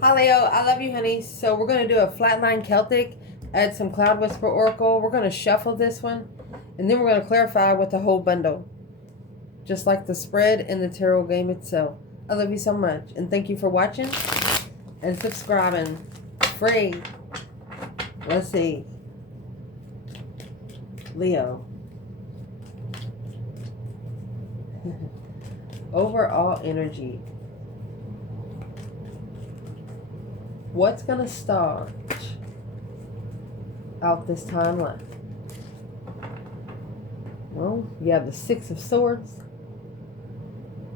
Hi Leo, I love you, honey. So we're going to do a flatline Celtic, add some Cloud Whisper Oracle. We're going to shuffle this one, and then we're going to clarify with the whole bundle, just like the spread and the tarot game itself. I love you so much, and thank you for watching and subscribing. Free. Let's see. Leo. Overall energy. What's going to start out this timeline? Well, you have the Six of Swords.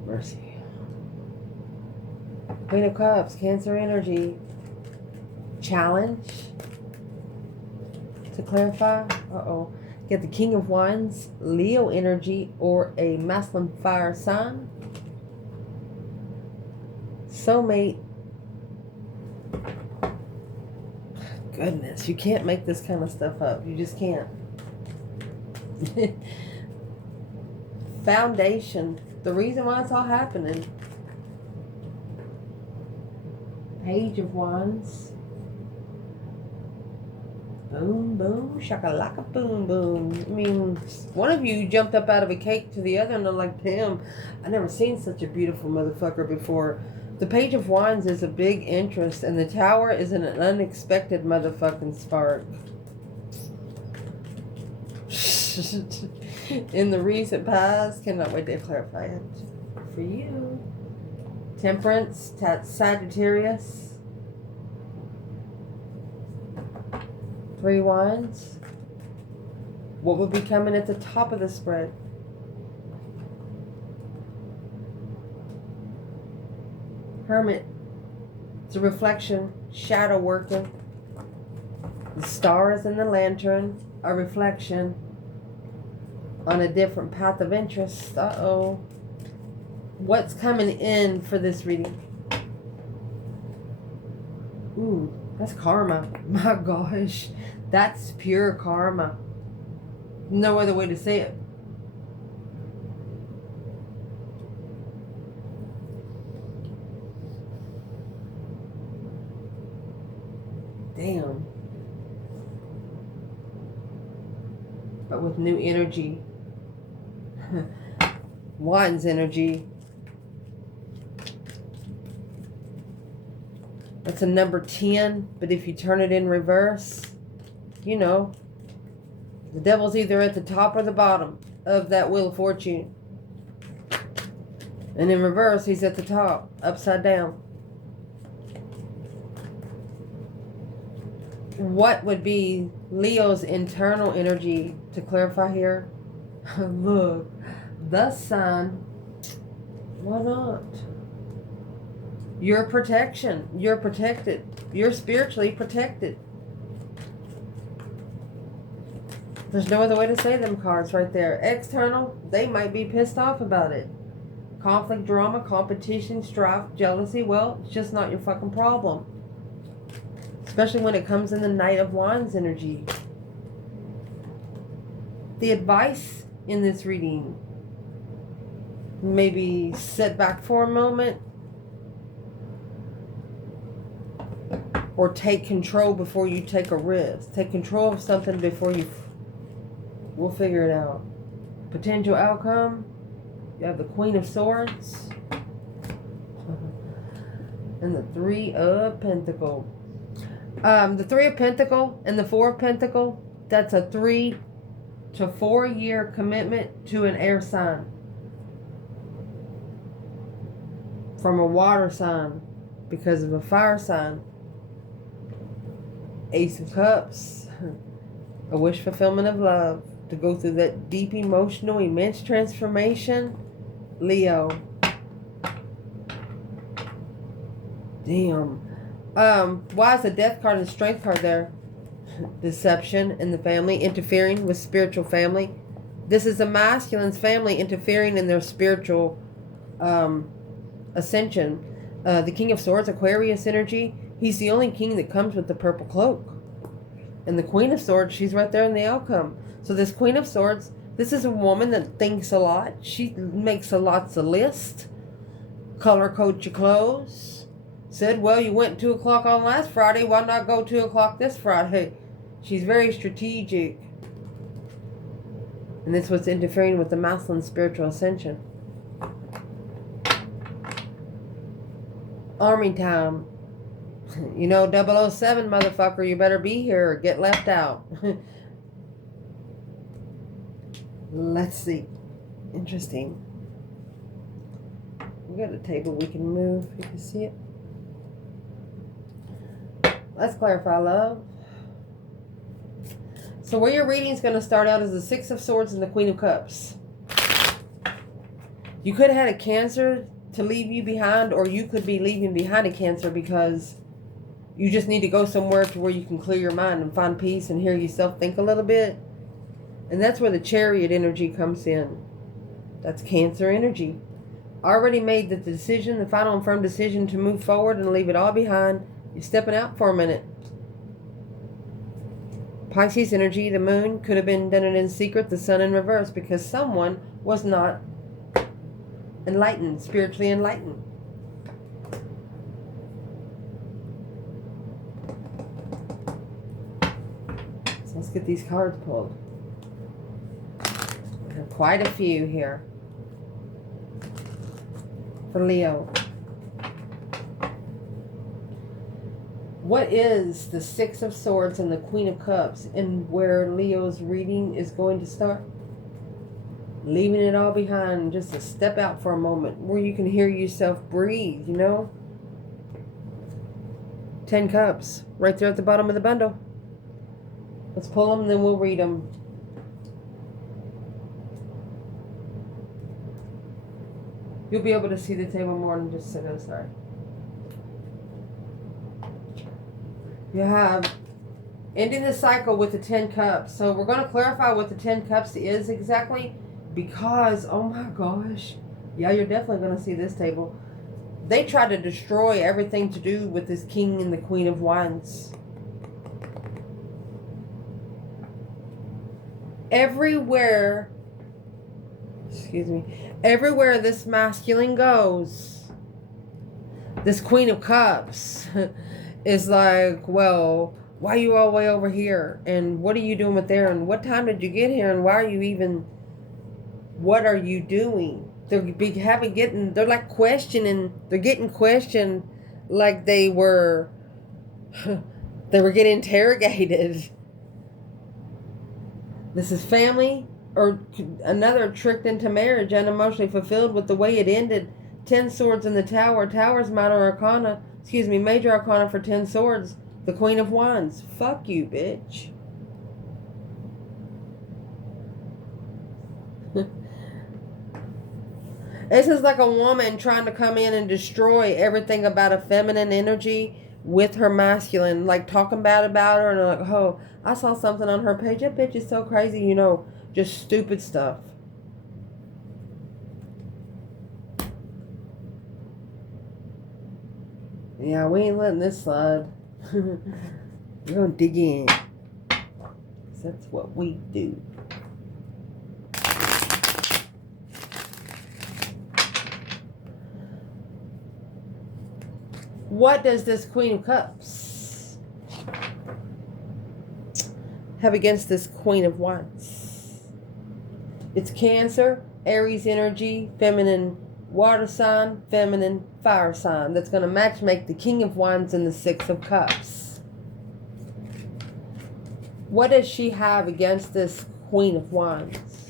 Mercy. Queen of Cups, Cancer energy. Challenge. To clarify. Uh-oh. Get the King of Wands, Leo energy, or a masculine fire sign. Soulmate. Goodness, you can't make this kind of stuff up. You just can't. Foundation. The reason why it's all happening. Page of Wands. Boom, boom, shakalaka, boom, boom. I mean, one of you jumped up out of a cake to the other and I'm like, damn, I never seen such a beautiful motherfucker before. The Page of Wands is a big interest, and the Tower is an unexpected motherfucking spark. In the recent past, cannot wait to clarify it for you. Temperance, Sagittarius. 3 Wands. What would be coming at the top of the spread? Hermit. It's a reflection, shadow working. The stars and the lantern, a reflection on a different path of interest. Uh-oh. What's coming in for this reading? Ooh, that's karma. My gosh. That's pure karma. No other way to say it. Damn. But with new energy. Wands energy. That's a number 10, but if you turn it in reverse, you know, the devil's either at the top or the bottom of that Wheel of Fortune. And in reverse, he's at the top, upside down. What would be Leo's internal energy to clarify here? Look, the sun. Why not? Your protection. You're protected. You're spiritually protected. There's no other way to say them cards right there. External, they might be pissed off about it. Conflict, drama, competition, strife, jealousy. Well, it's just not your fucking problem. Especially when it comes in the Knight of Wands energy. The advice in this reading, maybe sit back for a moment, or take control before you take a risk. Take control of something before you... We'll figure it out. Potential outcome, you have the Queen of Swords and the 3 of Pentacles. The 3 of Pentacles and the 4 of Pentacles, that's a 3 to 4 year commitment to an air sign. From a water sign because of a fire sign. Ace of Cups, a wish fulfillment of love. To go through that deep, emotional, immense transformation. Leo. Damn. Why is the Death card and Strength card there? Deception in the family, interfering with spiritual family. This is a masculine's family interfering in their spiritual ascension. The King of Swords, Aquarius energy. He's the only king that comes with the purple cloak. And the Queen of Swords, she's right there in the outcome. So this Queen of Swords, this is a woman that thinks a lot. She makes a lots of lists. Color code your clothes. said, well, you went 2 o'clock on last Friday. Why not go 2 o'clock this Friday? She's very strategic. And that's what's interfering with the masculine spiritual ascension. Army time. You know, 007, motherfucker, you better be here or get left out. Let's see. Interesting. We got a table we can move. You can see it. Let's clarify, love. So where your reading is going to start out is the Six of Swords and the Queen of Cups. You could have had a Cancer to leave you behind, or you could be leaving behind a Cancer because you just need to go somewhere to where you can clear your mind and find peace and hear yourself think a little bit. And that's where the Chariot energy comes in. That's Cancer energy. Already made the decision, the final and firm decision to move forward and leave it all behind. You're stepping out for a minute. Pisces energy, the moon, could have been done it in secret, the sun in reverse, because someone was not enlightened, spiritually enlightened. So let's get these cards pulled. We have quite a few here for Leo. What is the Six of Swords and the Queen of Cups, and where Leo's reading is going to start? Leaving it all behind, just to step out for a moment where you can hear yourself breathe, you know? 10 Cups, right there at the bottom of the bundle. Let's pull them and then we'll read them. You'll be able to see the table more than just sit inside. You have ending the cycle with the 10 Cups. So we're going to clarify what the 10 Cups is exactly, because, oh my gosh, yeah, you're definitely going to see this table. They try to destroy everything to do with this King and the Queen of Wands. Everywhere this masculine goes, this Queen of Cups is like, well, why are you all the way over here? And what are you doing with there? And what time did you get here? And why are you even, what are you doing? They're like questioning, they're getting questioned like they were getting interrogated. This is family, or another tricked into marriage, unemotionally fulfilled with the way it ended. 10 Swords in the Tower. Tower's major arcana for 10 Swords. The Queen of Wands. Fuck you, bitch. This is like a woman trying to come in and destroy everything about a feminine energy with her masculine. Like talking bad about her and like, oh, I saw something on her page. That bitch is so crazy, you know. Just stupid stuff. Yeah, we ain't letting this slide. We're gonna dig in. That's what we do. What does this Queen of Cups have against this Queen of Wands? It's Cancer, Aries energy, feminine water sign, feminine fire sign. That's going to make the King of Wands and the Six of Cups. What does she have against this Queen of Wands?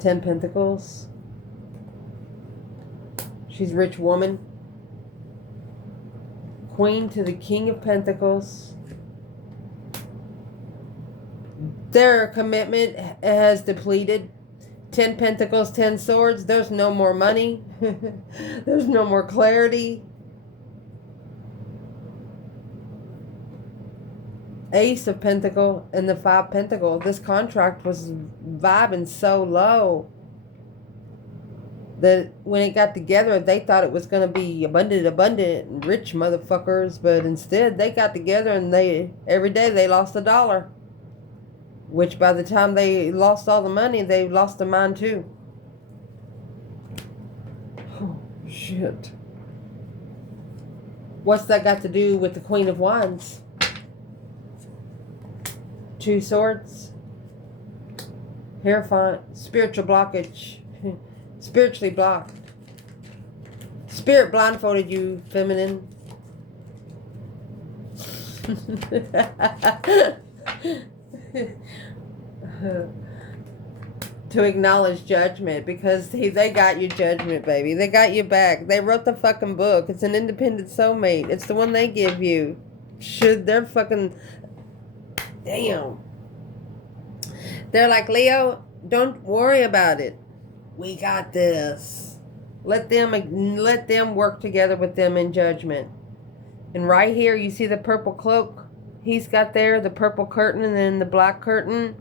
10 Pentacles. She's a rich woman. Queen to the King of Pentacles. Their commitment has depleted. 10 Pentacles, 10 Swords. There's no more money. There's no more clarity. Ace of Pentacle and the 5 Pentacle. This contract was vibing so low that when it got together, they thought it was going to be abundant, and rich motherfuckers. But instead, they got together and every day they lost $1. Which by the time they lost all the money, they lost their mind too. Shit. What's that got to do with the Queen of Wands? 2 swords. Hierophant. Spiritual blockage. Spiritually blocked. Spirit blindfolded you, feminine. To acknowledge judgment, because they got your judgment, baby. They got you back. They wrote the fucking book. It's an independent soulmate. It's the one they give you. Should they're fucking damn. They're like, Leo, don't worry about it. We got this. Let them work together with them in judgment. And right here, you see the purple cloak he's got there, the purple curtain, and then the black curtain.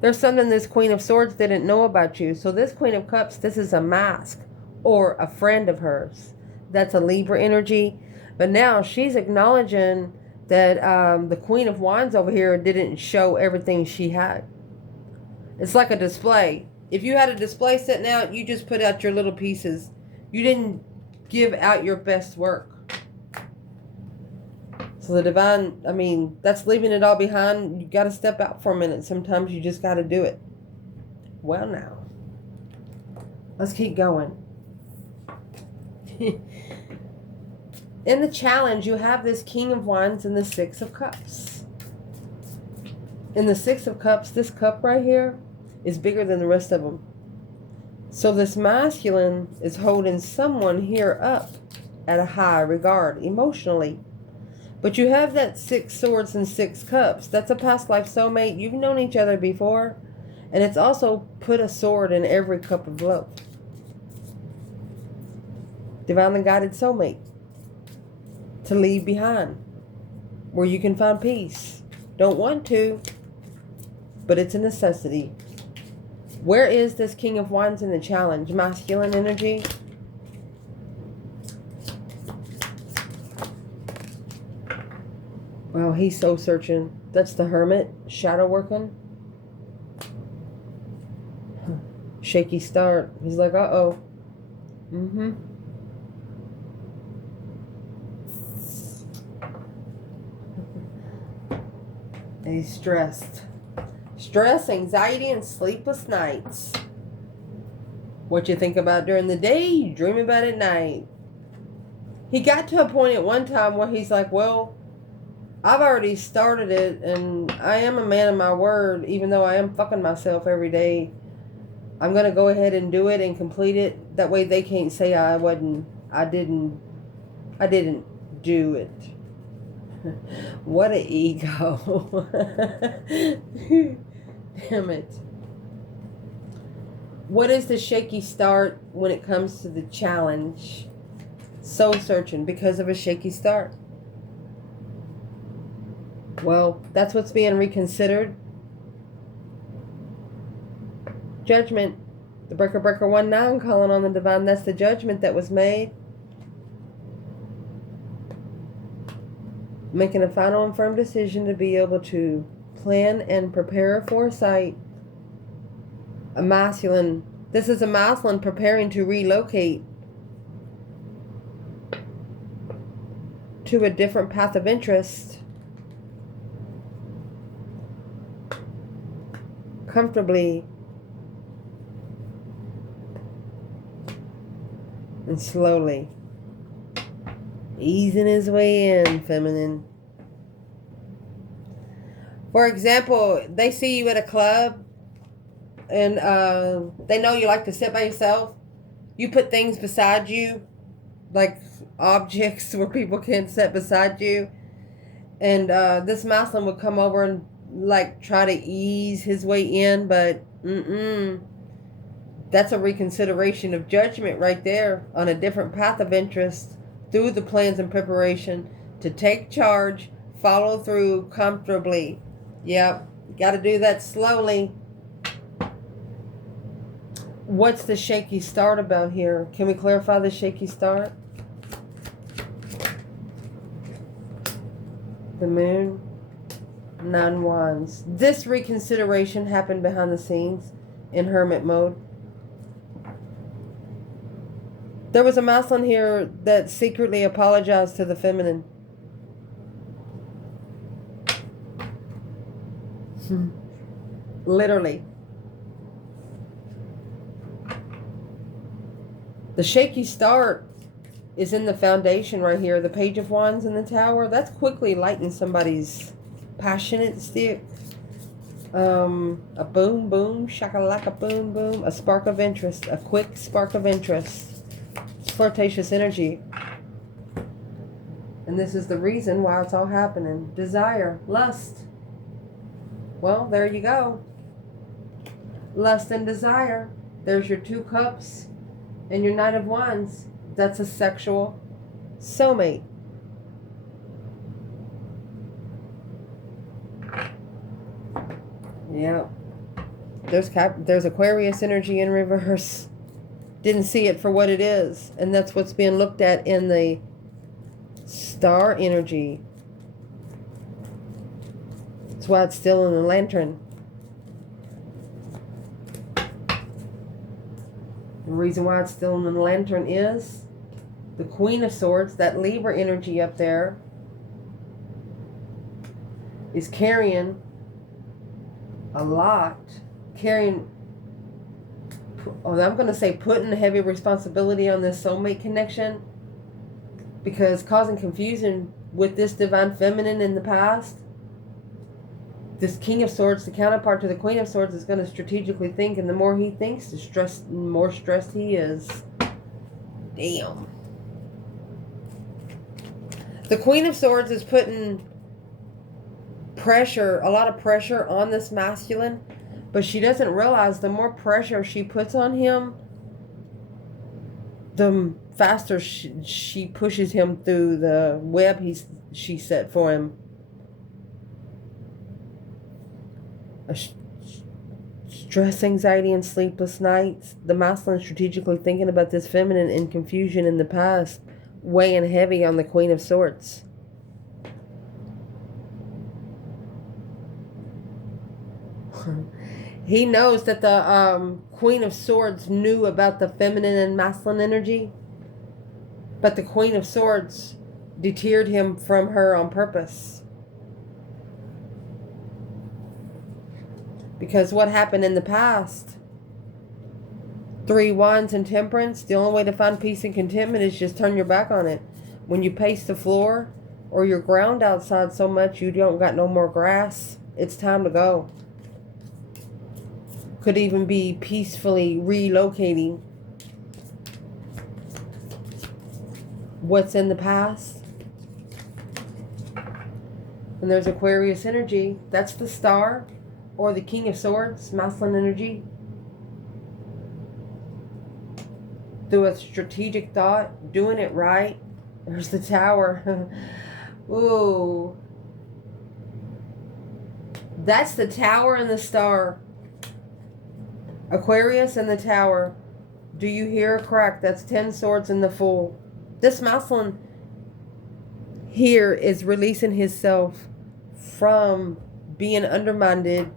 There's something this Queen of Swords didn't know about you. So this Queen of Cups, this is a mask or a friend of hers. That's a Libra energy. But now she's acknowledging that the Queen of Wands over here didn't show everything she had. It's like a display. If you had a display sitting out, you just put out your little pieces. You didn't give out your best work. So the divine, I mean, that's leaving it all behind. You got to step out for a minute. Sometimes you just got to do it. Well, now, let's keep going. In the challenge, you have this King of Wands and the Six of Cups. In the Six of Cups, this cup right here is bigger than the rest of them. So this masculine is holding someone here up at a high regard emotionally. But you have that 6 swords and 6 cups. That's a past life soulmate. You've known each other before. And it's also put a sword in every cup of love. Divinely guided soulmate. To leave behind. Where you can find peace. Don't want to. But it's a necessity. Where is this King of Wands in the challenge? Masculine energy. Wow, he's so searching. That's the Hermit. Shadow working. Shaky start. He's like, uh-oh. Mm-hmm. And he's stressed. Stress, anxiety, and sleepless nights. What you think about during the day, you dream about at night. He got to a point at one time where he's like, well, I've already started it, and I am a man of my word, even though I am fucking myself every day. I'm going to go ahead and do it and complete it. That way they can't say I didn't do it. What an ego. Damn it. What is the shaky start when it comes to the challenge? Soul searching because of a shaky start. Well, that's what's being reconsidered. Judgment. The breaker 19 calling on the divine. That's the judgment that was made. Making a final and firm decision to be able to plan and prepare for a site. A masculine. This is a masculine preparing to relocate to a different path of interest. Comfortably and slowly. Easing his way in, feminine. For example, they see you at a club and they know you like to sit by yourself. You put things beside you, like objects where people can sit beside you. And this masculine would come over and like try to ease his way in, but that's a reconsideration of judgment right there on a different path of interest through the plans and preparation to take charge, follow through comfortably. Yep, got to do that slowly. What's the shaky start about here? Can we clarify the shaky start? The moon. 9 wands. This reconsideration happened behind the scenes in hermit mode. There was a masculine here that secretly apologized to the feminine. Literally. The shaky start is in the foundation right here. The Page of Wands in the Tower. That's quickly lighting somebody's passionate stick. A boom, boom, shakalaka, boom, boom. A spark of interest. A quick spark of interest. It's flirtatious energy. And this is the reason why it's all happening. Desire. Lust. Well, there you go. Lust and desire. There's your 2 cups and your Knight of Wands. That's a sexual soulmate. Yeah. There's Aquarius energy in reverse. Didn't see it for what it is. And that's what's being looked at in the star energy. That's why it's still in the lantern. The reason why it's still in the lantern is the Queen of Swords, that Libra energy up there, is carrying a lot. I'm going to say putting heavy responsibility on this soulmate connection, because causing confusion with this divine feminine in the past. This King of Swords, the counterpart to the Queen of Swords, is going to strategically think, and the more he thinks, the more stressed he is. Damn. The Queen of Swords is putting pressure, a lot of pressure on this masculine, but she doesn't realize the more pressure she puts on him, the faster she pushes him through the web she set for him. Stress, anxiety, and sleepless nights. The masculine strategically thinking about this feminine in confusion in the past, weighing heavy on the Queen of Swords. He knows that the Queen of Swords knew about the feminine and masculine energy, but the Queen of Swords deterred him from her on purpose. Because what happened in the past, 3 Wands and Temperance, the only way to find peace and contentment is just turn your back on it. When you pace the floor or you're ground outside so much you don't got no more grass, it's time to go. Could even be peacefully relocating what's in the past. And there's Aquarius energy. That's the star. Or the King of Swords, masculine energy. Through a strategic thought, doing it right. There's the Tower. Ooh. That's the Tower and the Star. Aquarius and the Tower. Do you hear a crack? That's 10 swords in the Fool. This masculine here is releasing himself from being undermined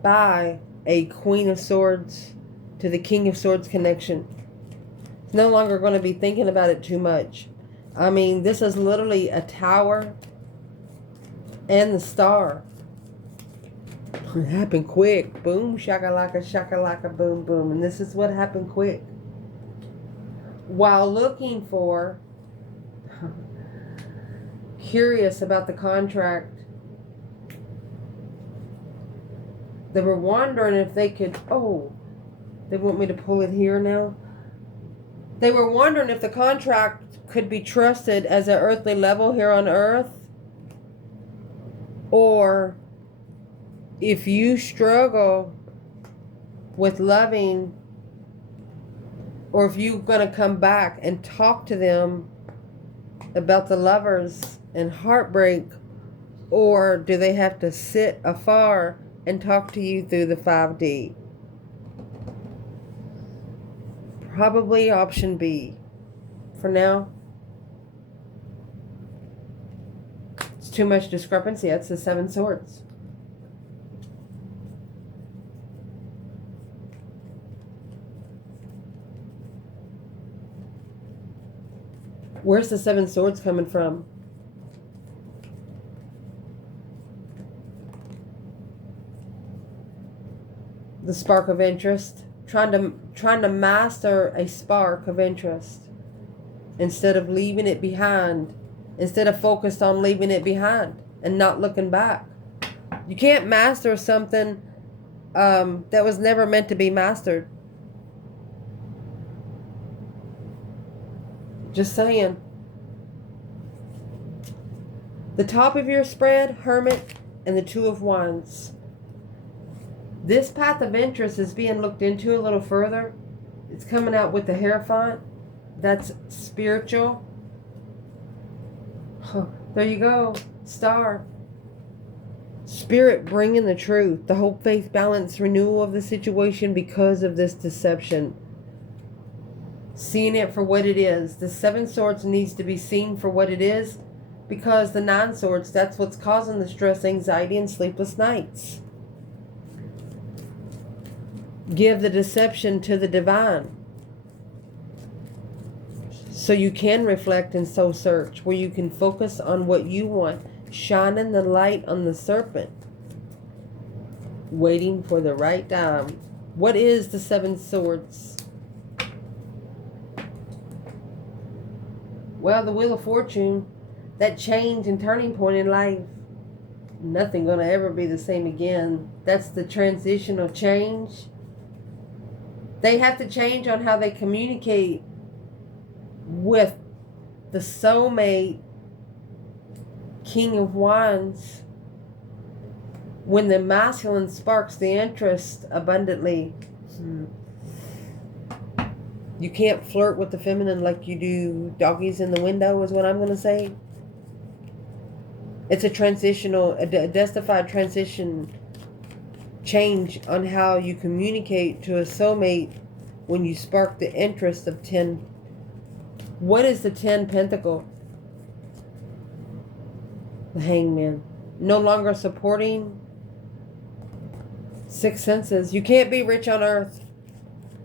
by a Queen of Swords to the King of Swords connection. He's no longer going to be thinking about it too much. I mean, this is literally a Tower and the Star. It happened quick. Boom, shakalaka, boom, boom. And this is what happened quick. While looking for, curious about the contract, they were wondering if they could, they want me to pull it here now. They were wondering if the contract could be trusted as an earthly level here on earth, or if you struggle with loving, or if you're going to come back and talk to them about the lovers and heartbreak, or do they have to sit afar and talk to you through the 5D? Probably option B. For now, it's too much discrepancy. That's the 7 swords. Where's the Seven Swords coming from? The spark of interest. Trying to master a spark of interest. Instead of leaving it behind. Instead of focused on leaving it behind. And not looking back. You can't master something that was never meant to be mastered. Just saying. The top of your spread, Hermit, and the Two of Wands. This path of interest is being looked into a little further. It's coming out with the Hierophant. That's spiritual. There you go. Star. Spirit bringing the truth. The hope, faith, balance, renewal of the situation because of this deception. Seeing it for what it is. The Seven Swords needs to be seen for what it is. Because the Nine Swords, that's what's causing the stress, anxiety, and sleepless nights. Give the deception to the divine. So you can reflect and soul search. Where you can focus on what you want. Shining the light on the serpent. Waiting for the right time. What is the Seven Swords? Well, the Wheel of Fortune. That change and turning point in life. Nothing gonna ever be the same again. That's the transitional change. They have to change on how they communicate with the soulmate King of Wands. When the masculine sparks the interest abundantly. You can't flirt with the feminine like you do doggies in the window is what I'm going to say. It's a transitional, a justified transition change on how you communicate to a soulmate when you spark the interest of 10. What is the 10 pentacle? The Hangman. No longer supporting six senses. You can't be rich on earth.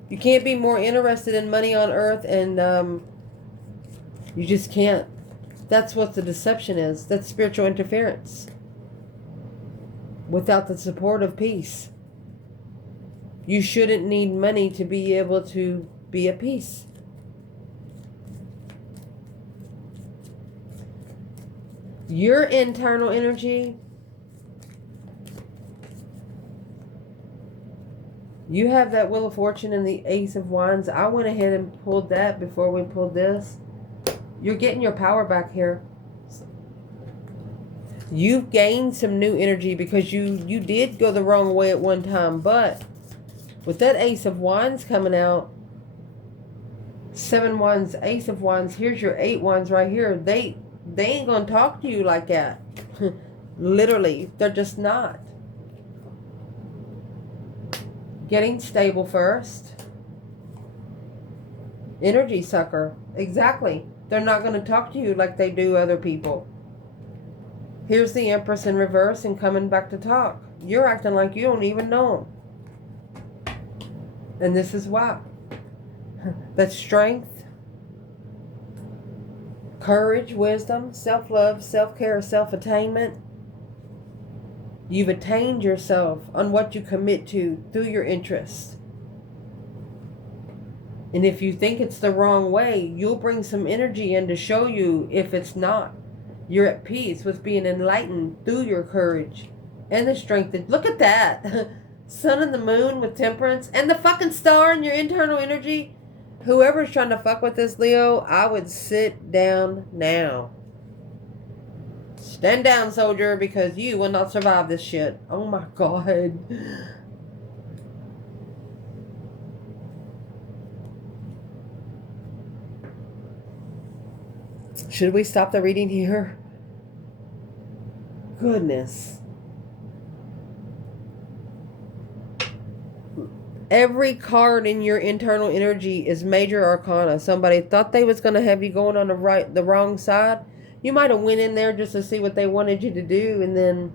You can't be more interested in money on earth, and you just can't. That's what the deception is. That's spiritual interference. Without the support of peace. You shouldn't need money to be able to be at peace. Your internal energy. You have that Wheel of Fortune and the Ace of Wands. I went ahead and pulled that before we pulled this. You're getting your power back here. You've gained some new energy because you did go the wrong way at one time. But with that Ace of Wands coming out, 7 Wands, Ace of Wands, here's your 8 Wands right here. They ain't going to talk to you like that. Literally, they're just not. Getting stable first. Energy sucker. Exactly. They're not going to talk to you like they do other people. Here's the Empress in reverse and coming back to talk. You're acting like you don't even know them. And this is why. That's strength, courage, wisdom, self-love, self-care, self-attainment. You've attained yourself on what you commit to through your interests. And if you think it's the wrong way, you'll bring some energy in to show you if it's not. You're at peace with being enlightened through your courage and the strength. Look at that. Sun and the moon with temperance and the fucking star in your internal energy. Whoever's trying to fuck with this, Leo, I would sit down now. Stand down, soldier, because you will not survive this shit. Oh my God. Should we stop the reading here? Goodness. Every card in your internal energy is major arcana. Somebody thought they was going to have you going on the wrong side. You might have went in there just to see what they wanted you to do, and then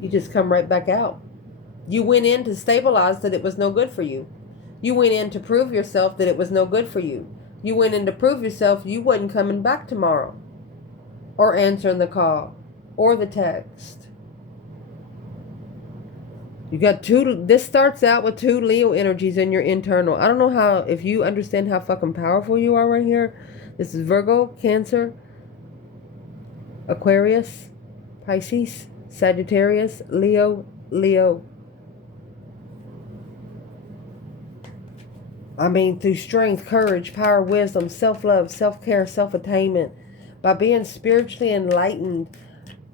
you just come right back out. You went in to stabilize that it was no good for you. You went in to prove yourself that it was no good for you. You went in to prove yourself. You wasn't coming back tomorrow. Or answering the call. Or the text. You got two. This starts out with 2 Leo energies in your internal. I don't know how, if you understand how fucking powerful you are right here. This is Virgo, Cancer, Aquarius, Pisces, Sagittarius, Leo, Leo. I mean, through strength, courage, power, wisdom, self-love, self-care, self-attainment, by being spiritually enlightened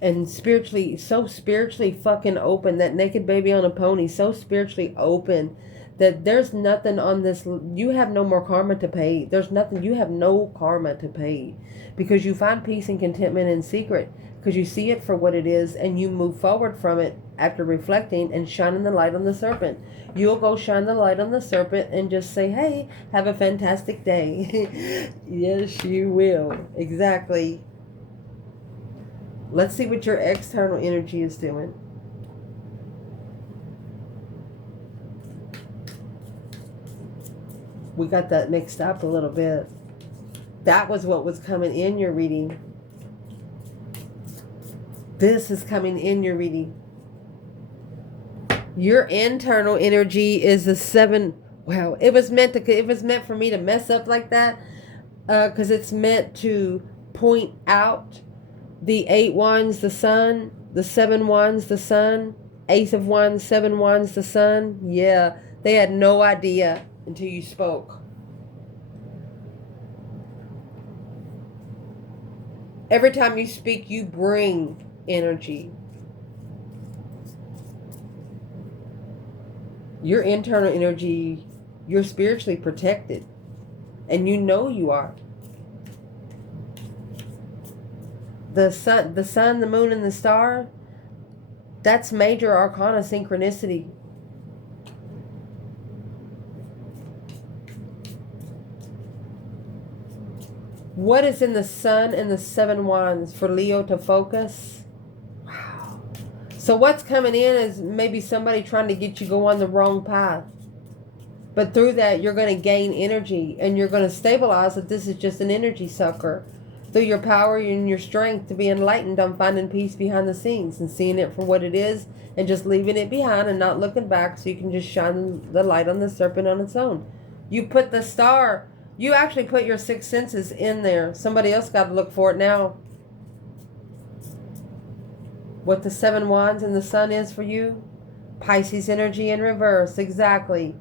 and so spiritually fucking open, that naked baby on a pony, so spiritually open that there's nothing on this, you have no more karma to pay. There's nothing, you have no karma to pay, because you find peace and contentment in secret, because you see it for what it is, and you move forward from it after reflecting and shining the light on the serpent. You'll go shine the light on the serpent and just say, hey, have a fantastic day. Yes, you will. Exactly. Let's see what your external energy is doing. We got that mixed up a little bit. That was what was coming in your reading. This is coming in your reading. Your internal energy is the 7. Wow, it was meant for me to mess up like that, because it's meant to point out the 8 wands, the sun, the 7 wands, the sun, Ace of Wands, 7 wands, the sun. Yeah, they had no idea until you spoke. Every time you speak, you bring energy. Your internal energy, you're spiritually protected. And you know you are. The sun, the moon, and the star, that's major arcana synchronicity. What is in the sun and the 7 wands for Leo to focus? Wow. So what's coming in is maybe somebody trying to get you go on the wrong path. But through that, you're going to gain energy, and you're going to stabilize that this is just an energy sucker. Through your power and your strength to be enlightened on finding peace behind the scenes and seeing it for what it is, and just leaving it behind and not looking back, so you can just shine the light on the serpent on its own. You put the star, you actually put your 6 senses in there. Somebody else got to look for it now. What the 7 wands and the sun is for you? Pisces energy in reverse. Exactly.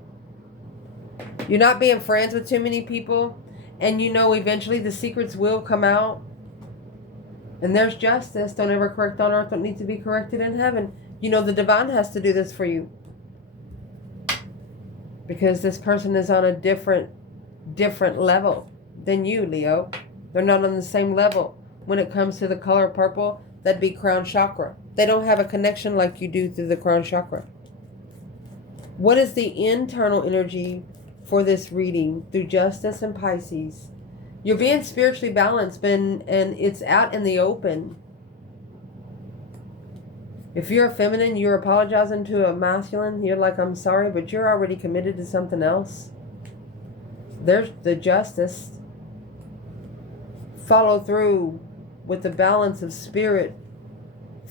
You're not being friends with too many people. And you know eventually the secrets will come out. And there's justice. Don't ever correct on earth what needs to be corrected in heaven. You know the divine has to do this for you. Because this person is on a different level than you, Leo. They're not on the same level. When it comes to the color purple, that'd be crown chakra. They don't have a connection like you do through the crown chakra. What is the internal energy for this reading through justice and Pisces? You're being spiritually balanced, and it's out in the open. If you're a feminine, you're apologizing to a masculine. You're like, I'm sorry, but you're already committed to something else. There's the justice. Follow through with the balance of spirit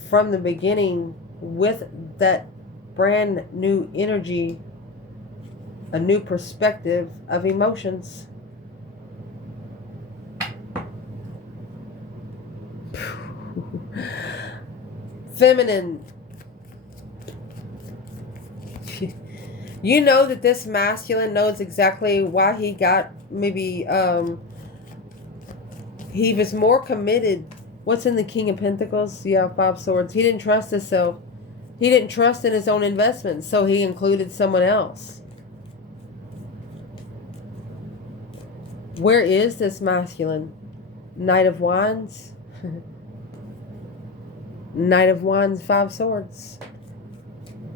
from the beginning with that brand new energy, a new perspective of emotions. Feminine. You know that this masculine knows exactly why he got, maybe he was more committed. What's in the King of Pentacles? Yeah, 5 swords. He didn't trust himself. He didn't trust in his own investments, so he included someone else. Where is this masculine? Knight of Wands. Knight of Wands, 5 swords.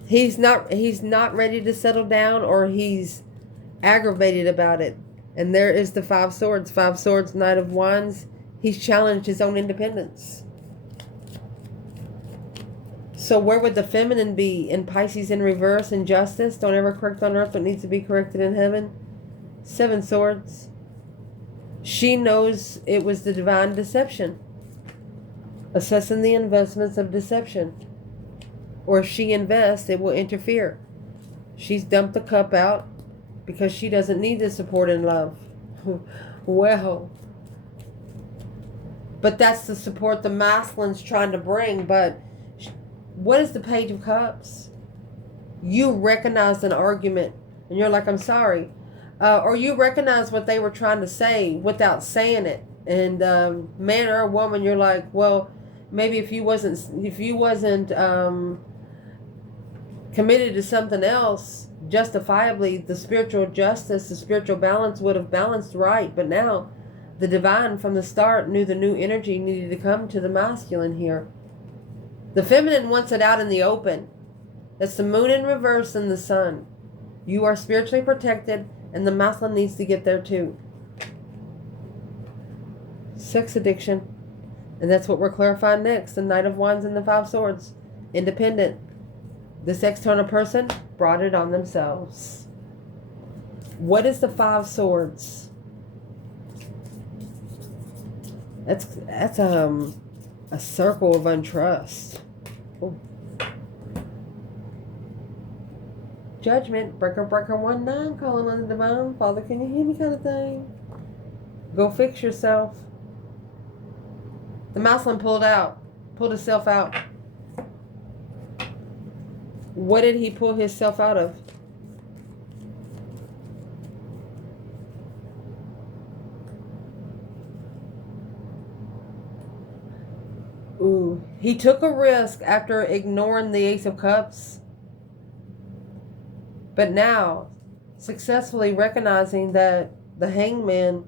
He's not ready to settle down, or he's aggravated about it. And there is the 5 swords. 5 swords, Knight of Wands. He's challenged his own independence. So where would the feminine be? In Pisces in reverse, in justice. Don't ever correct on earth what needs to be corrected in heaven. 7 swords. She knows it was the divine deception. Assessing the investments of deception. Or if she invests, it will interfere. She's dumped the cup out because she doesn't need the support and love. Well, but that's the support the masculine's trying to bring. But what is the Page of Cups? You recognized an argument and you're like, I'm sorry. Or you recognize what they were trying to say without saying it. And man or woman, you're like, well, maybe if you wasn't committed to something else, justifiably, the spiritual justice, the spiritual balance would have balanced right. But now the divine from the start knew the new energy needed to come to the masculine here. The feminine wants it out in the open. It's the moon in reverse and the sun. You are spiritually protected, and the masculine needs to get there too. Sex addiction. And that's what we're clarifying next. The Knight of Wands and the Five Swords. Independent. This external person brought it on themselves. What is the Five Swords? That's a circle of untrust. Oh. Judgment, breaker 19, calling on the divine. Father, can you hear me kind of thing? Go fix yourself. The masculine pulled himself out. What did he pull himself out of? Ooh, he took a risk after ignoring the Ace of Cups. But now, successfully recognizing that the Hangman,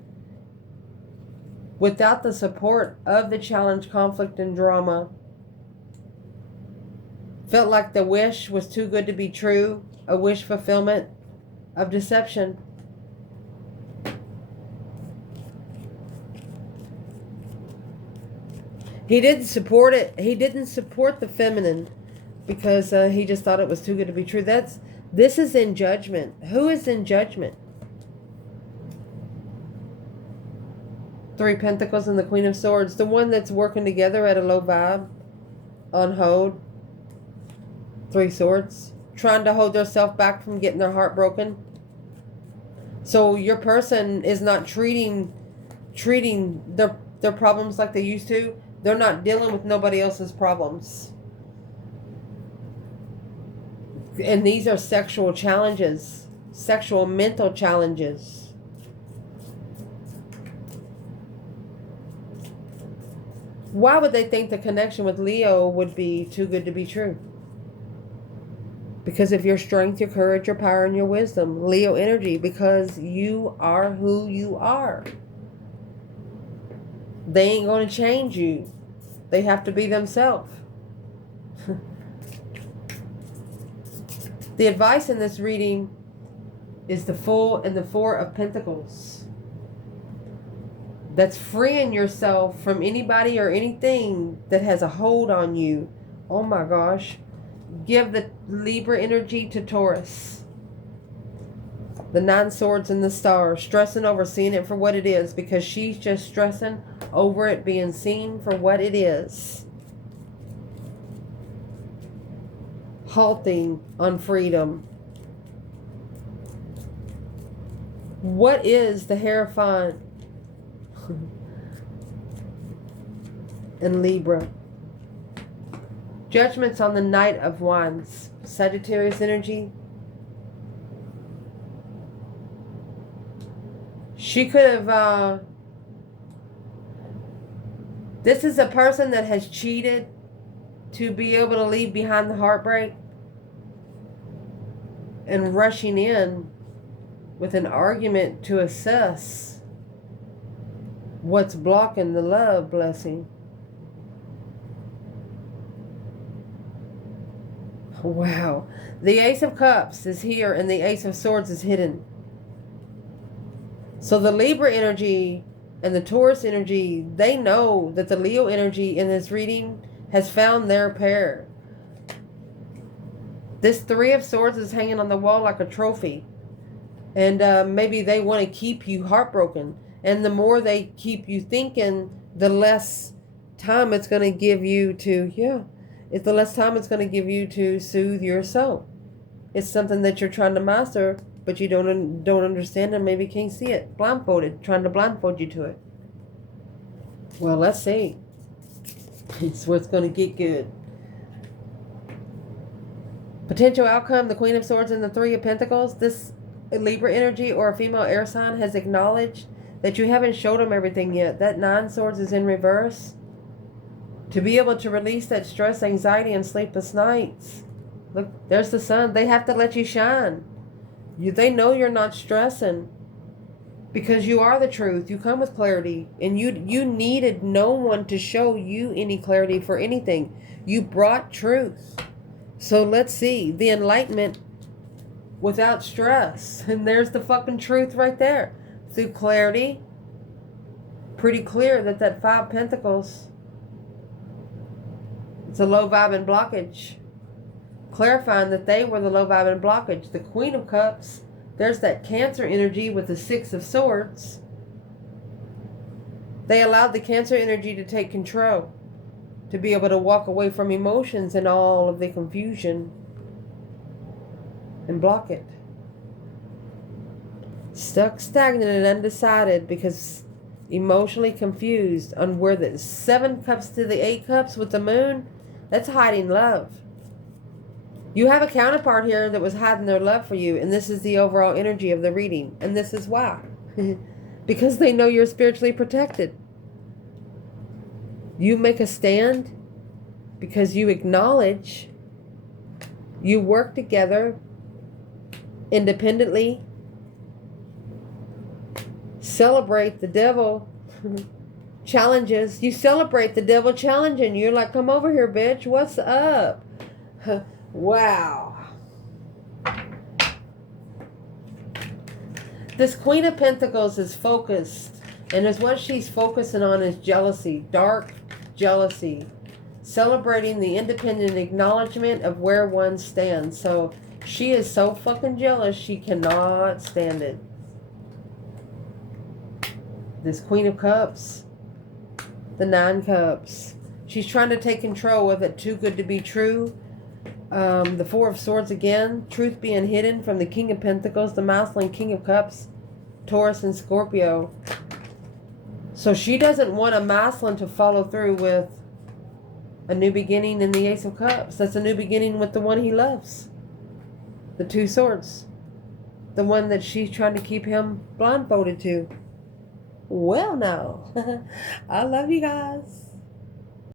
without the support of the challenge, conflict, and drama, felt like the wish was too good to be true, a wish fulfillment of deception. He didn't support it. He didn't support the feminine because he just thought it was too good to be true. This is in judgment. Who is in judgment? Three Pentacles and the Queen of Swords. The one that's working together at a low vibe. On hold. Three Swords. Trying to hold themselves back from getting their heart broken. So your person is not treating their problems like they used to. They're not dealing with nobody else's problems. And these are sexual challenges. Sexual mental challenges. Why would they think the connection with Leo would be too good to be true? Because of your strength, your courage, your power, and your wisdom. Leo energy, because you are who you are. They ain't going to change you. They have to be themselves. The advice in this reading is the Fool and the Four of Pentacles. That's freeing yourself from anybody or anything that has a hold on you. Oh my gosh. Give the Libra energy to Taurus. The Nine Swords and the Star. Stressing over seeing it for what it is. Because she's just stressing over it being seen for what it is. Halting on freedom. What is the Hierophant in Libra? Judgments on the Knight of Wands. Sagittarius energy. She could have... this is a person that has cheated to be able to leave behind the heartbreak. And rushing in with an argument to assess what's blocking the love blessing. Wow. The Ace of Cups is here and the Ace of Swords is hidden. So the Libra energy and the Taurus energy, they know that the Leo energy in this reading has found their pair. This Three of Swords is hanging on the wall like a trophy. And maybe they want to keep you heartbroken. And the more they keep you thinking, the less time it's going to give you to, it's the less time it's going to give you to soothe your soul. It's something that you're trying to master, but you don't understand and maybe can't see it. Blindfolded, trying to blindfold you to it. Well, let's see. It's what's going to get good. Potential outcome, the Queen of Swords and the Three of Pentacles. This Libra energy or a female air sign has acknowledged that you haven't showed them everything yet. That 9 swords is in reverse. To be able to release that stress, anxiety, and sleepless nights. Look, there's the sun. They have to let you shine. They know you're not stressing because you are the truth. You come with clarity, and you needed no one to show you any clarity for anything. You brought truth. So let's see the enlightenment without stress. And there's the fucking truth right there. Through clarity, pretty clear that 5 Pentacles, it's a low vibe and blockage. Clarifying that they were the low vibe and blockage. The Queen of Cups, there's that Cancer energy with the 6 of Swords. They allowed the Cancer energy to take control, to be able to walk away from emotions and all of the confusion and block it. Stuck, stagnant, and undecided because emotionally confused on where the 7 cups to the 8 cups with the moon, that's hiding love. You have a counterpart here that was hiding their love for you, and this is the overall energy of the reading. And this is why. Because they know you're spiritually protected. You make a stand because you acknowledge, you work together independently. Celebrate the devil challenges. You celebrate the devil challenging you. You're like, come over here, bitch. What's up? Wow. This Queen of Pentacles is focused. And as what she's focusing on is jealousy. Dark jealousy. Celebrating the independent acknowledgement of where one stands. So she is so fucking jealous she cannot stand it. This Queen of Cups, the 9 cups. She's trying to take control of it. Too good to be true. The 4 of Swords again. Truth being hidden from the King of Pentacles, the masculine King of Cups, Taurus and Scorpio. So she doesn't want a masculine to follow through with a new beginning in the Ace of Cups. That's a new beginning with the one he loves. The 2 swords. The one that she's trying to keep him blindfolded to. Well, now, I love you guys.